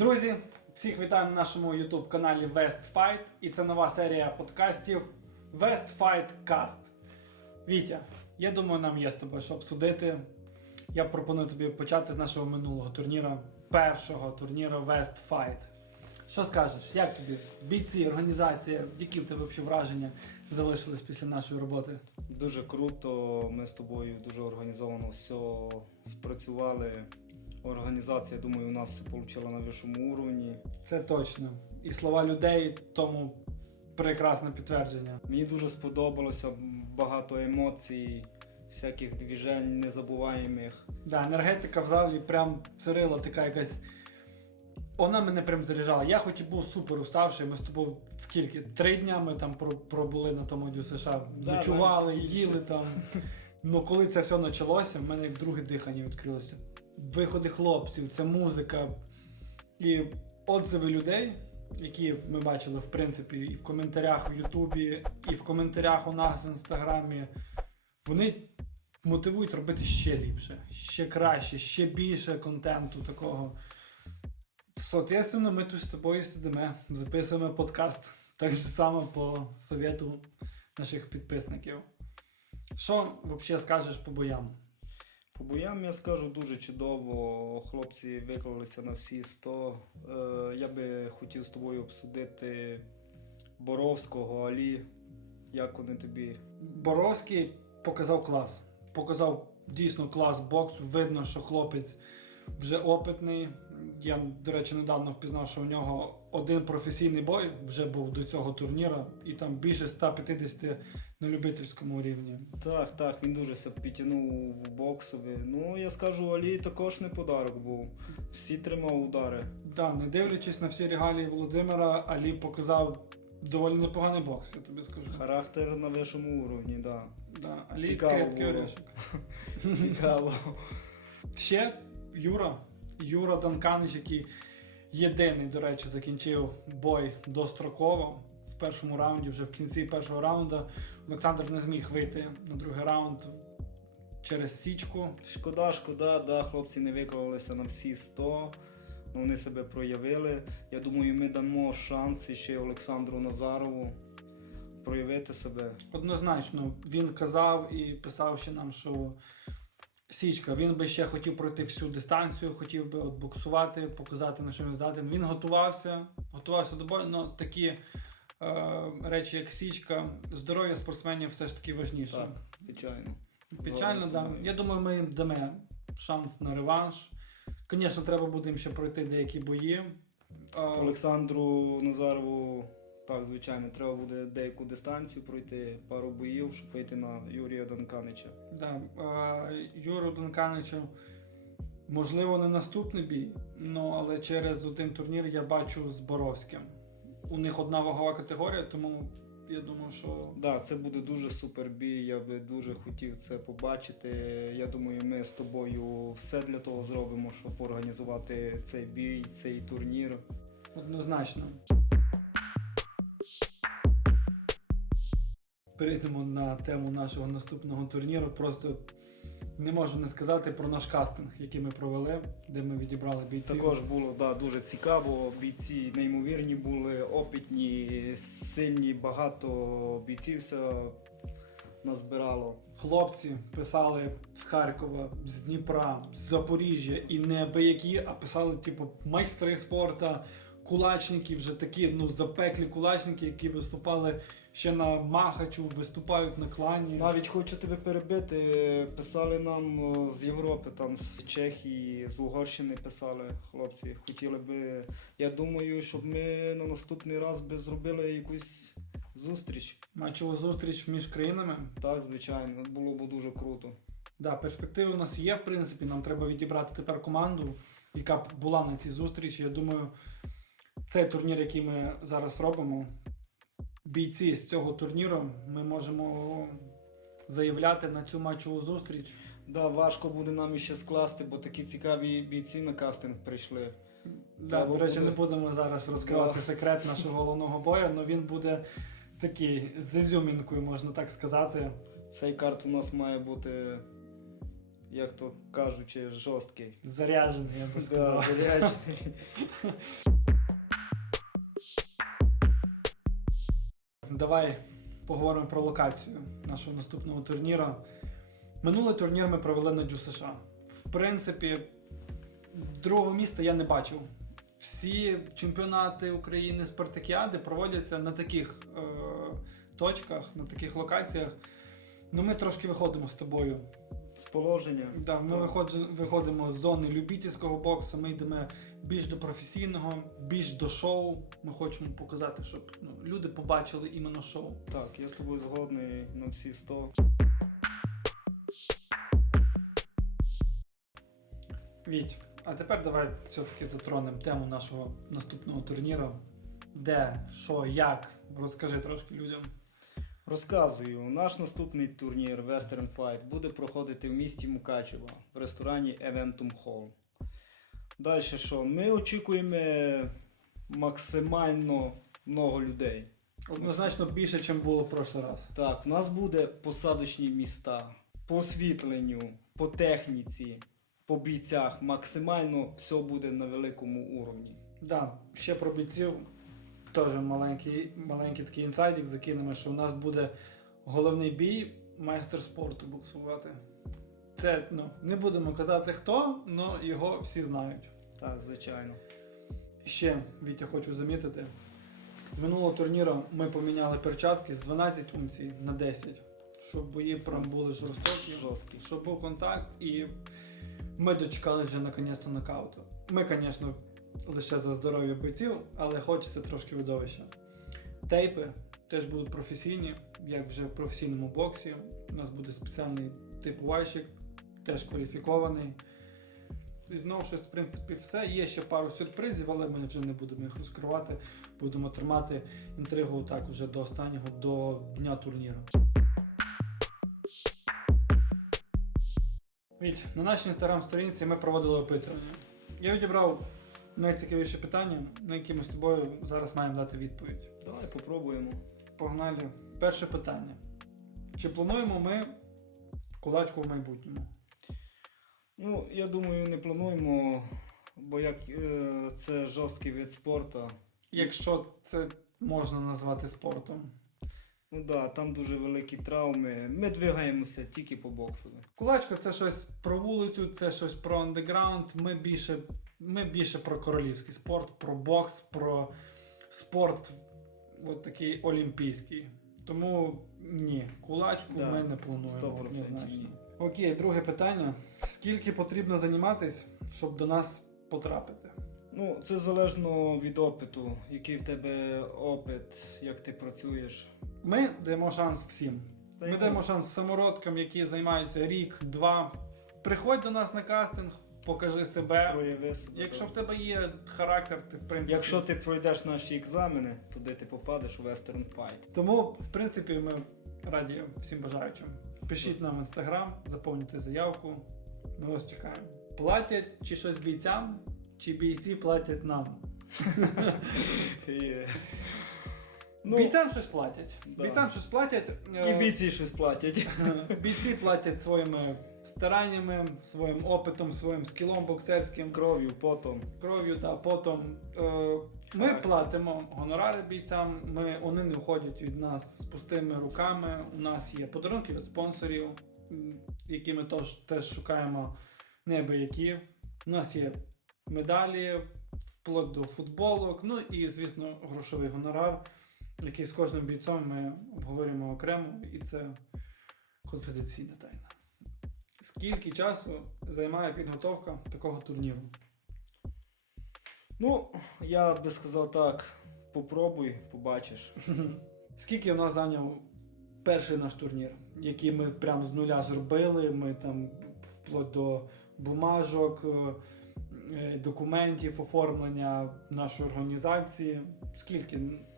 Друзі, всіх вітаю на нашому YouTube каналі West Fight. І це нова серія подкастів West Fight Cast. Вітя, я думаю, нам є з тобою що обсудити. Я пропоную тобі почати з нашого минулого турніра, першого турніру West Fight. Що скажеш? Як тобі? Бійці, організація, які в тебе взагалі враження залишились після нашої роботи? Дуже круто. Ми з тобою дуже організовано все спрацювали. Організація, думаю, у нас все на вищому уровні. Це точно. І слова людей тому прекрасне підтвердження. Мені дуже сподобалося багато емоцій, всяких движень незабуваємих. Да, енергетика в залі прям царила така якась. Вона мене прям заряджала. Я хоч і був супер уставший, ми з тобою скільки? Три дня ми там пробули на тому дю США. Да, Ночували, їли там. Ну коли це все почалося, в мене як друге дихання відкрилося. Виходи хлопців, це музика і отзиви людей, які ми бачили, в принципі, і в коментарях в Ютубі, і в коментарях у нас в інстаграмі. Вони мотивують робити ще ліпше, ще краще, ще більше контенту такого. Соответственно, ми тут з тобою сидимо, записуємо подкаст. Так же само по совєту наших підписників. Що взагалі скажеш по боям? По боям я скажу дуже чудово. Хлопці виклалися на всі 100. Е, я би хотів з тобою обсудити Боровського, Алі. Як вони тобі? Боровський показав клас. Показав дійсно клас боксу. Видно, що хлопець вже опитний. Я, до речі, недавно впізнав, що у нього один професійний бой вже був до цього турніра, і там більше 150 на любительському рівні. Так, так, він дуже себе підтягнув в боксові. Ну, я скажу, Алі також не подарок був. Всі тримав удари. Да, не дивлячись на всі регалії Володимира, Алі показав доволі непоганий бокс, я тобі скажу. Характер на вищому уровні, да. Да, Алі Цікаво крепкий було. орешок. Цікаво. Ще Юра, Юра Данканич, який єдиний, до речі, закінчив бой достроково. В першому раунді, вже в кінці першого раунду, Олександр не зміг вийти на другий раунд через січку. Шкода, шкода, да, хлопці не виклалися на всі 100. Ну, вони себе проявили. Я думаю, ми дамо шанс ще Олександру Назарову проявити себе. Однозначно, він казав і писав ще нам, що Січка, він би ще хотів пройти всю дистанцію, хотів би от боксувати, показати, на що він здатен. Він готувався, готувався до бою, але такі речі, як Січка, здоров'я спортсменів все ж таки важніше. Так. Печально, Згоден з да. Я думаю, ми їм дамо шанс на реванш. Звісно, треба буде їм ще пройти деякі бої. Е, Олександру Назарову, так, звичайно, треба буде деяку дистанцію пройти, пару боїв, щоб вийти на Юрія Данканича. Да, е, Юру Донканичу, можливо, не наступний бій, ну, але через один турнір я бачу з Боровським. У них одна вагова категорія, тому я думаю, що Да, це буде дуже супер бій. Я би дуже хотів це побачити. Я думаю, ми з тобою все для того зробимо, щоб організувати цей бій, цей турнір. однозначно. Перейдемо на тему нашого наступного турніру. Просто не можу не сказати про наш кастинг, який ми провели, де ми відібрали бійців. Також було да, дуже цікаво. Бійці неймовірні були, опитні, сильні, багато бійців все назбирало. Хлопці писали з Харкова, з Дніпра, з Запоріжжя і не абиякі, а писали, типу, майстри спорту, кулачники, вже такі ну запеклі кулачники, які виступали ще на Махачу, виступають на клані. Навіть хочу тебе перебити. Писали нам з Європи, там з Чехії, з Угорщини писали хлопці. Хотіли би. Я думаю, щоб ми на наступний раз би зробили якусь зустріч. Матчову зустріч між країнами. Так, звичайно, було б дуже круто. Да, перспективи у нас є, в принципі. Нам треба відібрати тепер команду, яка б була на цій зустрічі. Я думаю, цей турнір, який ми зараз робимо, бійці з цього турніру, ми можемо заявляти на цю матчову зустріч. Да, важко буде нам іще скласти, бо такі цікаві бійці на кастинг прийшли. Да, до речі, буде- не будемо зараз розкривати Да. секрет нашого головного бою, але він буде такий з ізюмінкою, можна так сказати. Цей карт у нас має бути як то кажучи, жорсткий. Заряджений, я би Да, сказав. заряджений. Давай поговоримо про локацію нашого наступного турніру. Минулий турнір ми провели на Дю США. В принципі, другого міста я не бачив. Всі чемпіонати України спартакіади проводяться на таких е, точках, на таких локаціях. Ну, ми трошки виходимо з тобою. З положення. Да, ми виходимо, виходимо з зони любительського боксу, ми йдемо більш до професійного, більш до шоу. Ми хочемо показати, щоб ну, люди побачили іменно шоу. Так, я з тобою згодний на всі 100. Віть, а тепер давай все-таки затронемо тему нашого наступного турніру. Де, що, як? Розкажи трошки людям. Розказую, наш наступний турнір Western Fight буде проходити в місті Мукачево в ресторані Eventum Hall. Далі що? Ми очікуємо максимально много людей. Однозначно більше, ніж було в прошлий раз. Так, в нас буде посадочні міста по освітленню, по техніці, по бійцях. Максимально все буде на великому уровні. Да, ще про бійців. Теж маленький, маленький такий інсайдик закинемо, що у нас буде головний бій майстер спорту боксувати. Це ну, не будемо казати хто, але його всі знають. Так, звичайно. Ще, Вітя, хочу замітити. З минулого турніру ми поміняли перчатки з 12 унцій на 10, щоб бої прям були жорстокі, Жорсткі. щоб був контакт, і ми дочекали вже наконець-то нокауту. Ми, звісно, лише за здоров'я бойців, але хочеться трошки видовища. Тейпи теж будуть професійні, як вже в професійному боксі. У нас буде спеціальний тип вайщик, теж кваліфікований. І знову щось, в принципі, все. Є ще пару сюрпризів, але ми вже не будемо їх розкривати. Будемо тримати інтригу так вже до останнього, до дня турніру. Віть, на нашій інстаграм-сторінці ми проводили опитування. Я відібрав найцікавіше питання, на які ми з тобою зараз маємо дати відповідь. Давай попробуємо. Погнали. Перше питання. Чи плануємо ми кулачку в майбутньому? Ну, я думаю, не плануємо, бо як е, це жорсткий вид спорту. Якщо це можна назвати спортом. Ну да, там дуже великі травми. Ми двигаємося тільки по боксу. Кулачка це щось про вулицю, це щось про андеграунд. Ми більше, ми більше про королівський спорт, про бокс, про спорт от такий олімпійський. Тому ні, кулачку Да, ми не плануємо. 100% ні. Окей, друге питання. Скільки потрібно займатись, щоб до нас потрапити? Ну, це залежно від опиту, який в тебе опит, як ти працюєш. Ми даємо шанс всім. Ми даємо шанс самородкам, які займаються рік, два. Приходь до нас на кастинг, покажи себе. прояви себе. Якщо в тебе є характер, ти в принципі. Якщо ти пройдеш наші екзамени, туди ти попадеш у Western Fight. Тому, в принципі, ми раді всім бажаючим. Пишіть нам в інстаграм, заповнюйте заявку. Ми вас чекаємо. Платять чи щось бійцям, чи бійці платять нам. Ну, бійцям щось платять. да. Бійцям щось платять. і Е, бійці щось платять. Бійці платять своїми стараннями, своїм опитом, своїм скілом боксерським, Кров'ю, потом. кров'ю та потом. Е, Ми Так. платимо гонорари бійцям, ми, вони не уходять від нас з пустими руками. У нас є подарунки від спонсорів, які ми теж, теж шукаємо неабиякі. У нас є медалі, вплоть до футболок, ну і, звісно, грошовий гонорар, який з кожним бійцем ми обговорюємо окремо, і це конфіденційна тайна. Скільки часу займає підготовка такого турніру? Ну, я би сказав так: попробуй, побачиш. Скільки в нас зайняв перший наш турнір, який ми прям з нуля зробили. Ми там вплоть до бумажок, е, е, документів, оформлення нашої організації. Скільки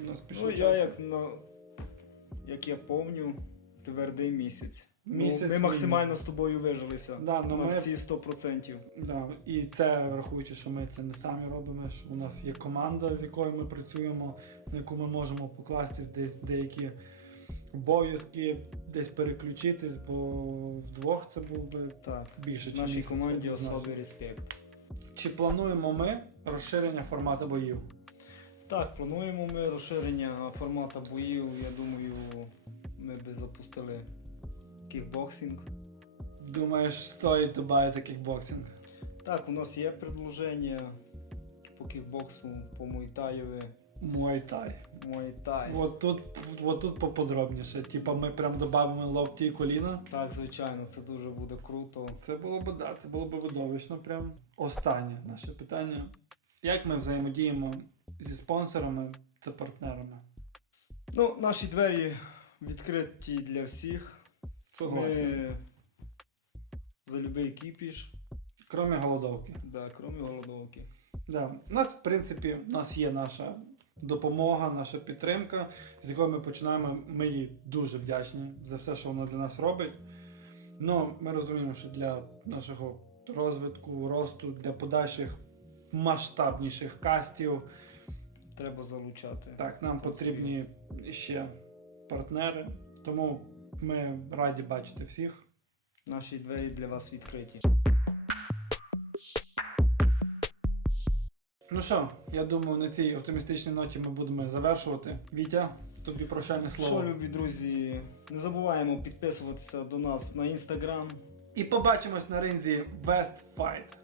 у нас пішло Ну, часу? я як на як я помню, твердий місяць. Місяць ну, ми максимально з тобою вижилися. Да, ну на ми- всі 100%. Да, і це врахуючи, що ми це не самі робимо, що у нас є команда, з якою ми працюємо, на яку ми можемо покластись десь деякі обов'язки, десь переключитись, бо вдвох це був би Так, більше, в нашій команді особий респект. Чи плануємо ми розширення формату боїв? Так, плануємо ми розширення формату боїв. Я думаю, ми би запустили кікбоксинг. Думаєш, стоїть добавити кікбоксинг? Так, у нас є предложення по кікбоксу, по муйтаєві, Муайтай. муайтай. От тут, от тут поподробніше. Типа ми прям додамо локті і коліна. Так, звичайно, це дуже буде круто. Це було б да, це було б видовищно. Прям останнє наше питання. Як ми взаємодіємо зі спонсорами та партнерами? Ну, наші двері відкриті для всіх. Согласен. Ми за любий кіпіш, Крім голодовки. да, крім голодовки. Да. У нас, в принципі, у нас є наша допомога, наша підтримка, з якою ми починаємо. Ми їй дуже вдячні за все, що вона для нас робить. Ну, ми розуміємо, що для нашого розвитку, росту, для подальших масштабніших кастів, Треба залучати. так, нам потрібні ще партнери. Тому ми раді бачити всіх. Наші двері для вас відкриті. Ну що, я думаю, на цій оптимістичній ноті ми будемо завершувати. Вітя, тобі прощальне слово. Що, любі друзі, не забуваємо підписуватися до нас на інстаграм. І побачимось на ринзі West Fight.